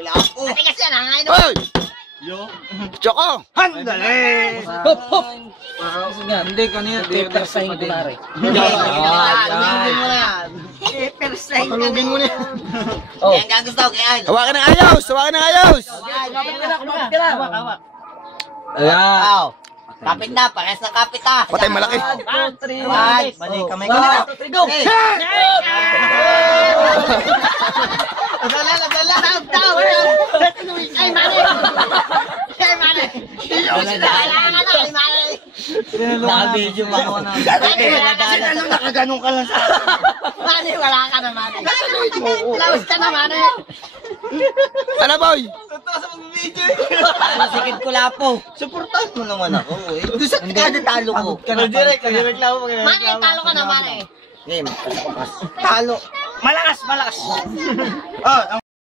Wala po. Ate kasi yan, hangain mo. Hoy! Choco! Handali! Hop, hop! Hindi, kanina. Pepersahin ko na rin. Halugin mo na yan. Halugin mo na yan. Oh. Yan ang gusto ko kaya. Hawakan ng ayos! Hawakan ng ayos! Kumapit ka na. Hawak. Ayan. Kapit na, pares ng kapit ha. Patay malaki. 1, 2, 3, Mali, kamay ka na. 1, 2, 3, go! Nadala. Ay, mali. Ay, mali. Ay, mali. Naka-video pa ako na. Kasi ano, Nakaganong ka lang sa... Mali, wala ka na, mali. Lawas ka na, mali. Ano, boy? Totoo sa mag-video eh. Sikit ko lapo. Supportan mo naman ako eh. Doon sa kada talo ko. Direct lang mo. Mali, talo ka na, mali. Game, talo. Malakas. Oh, ang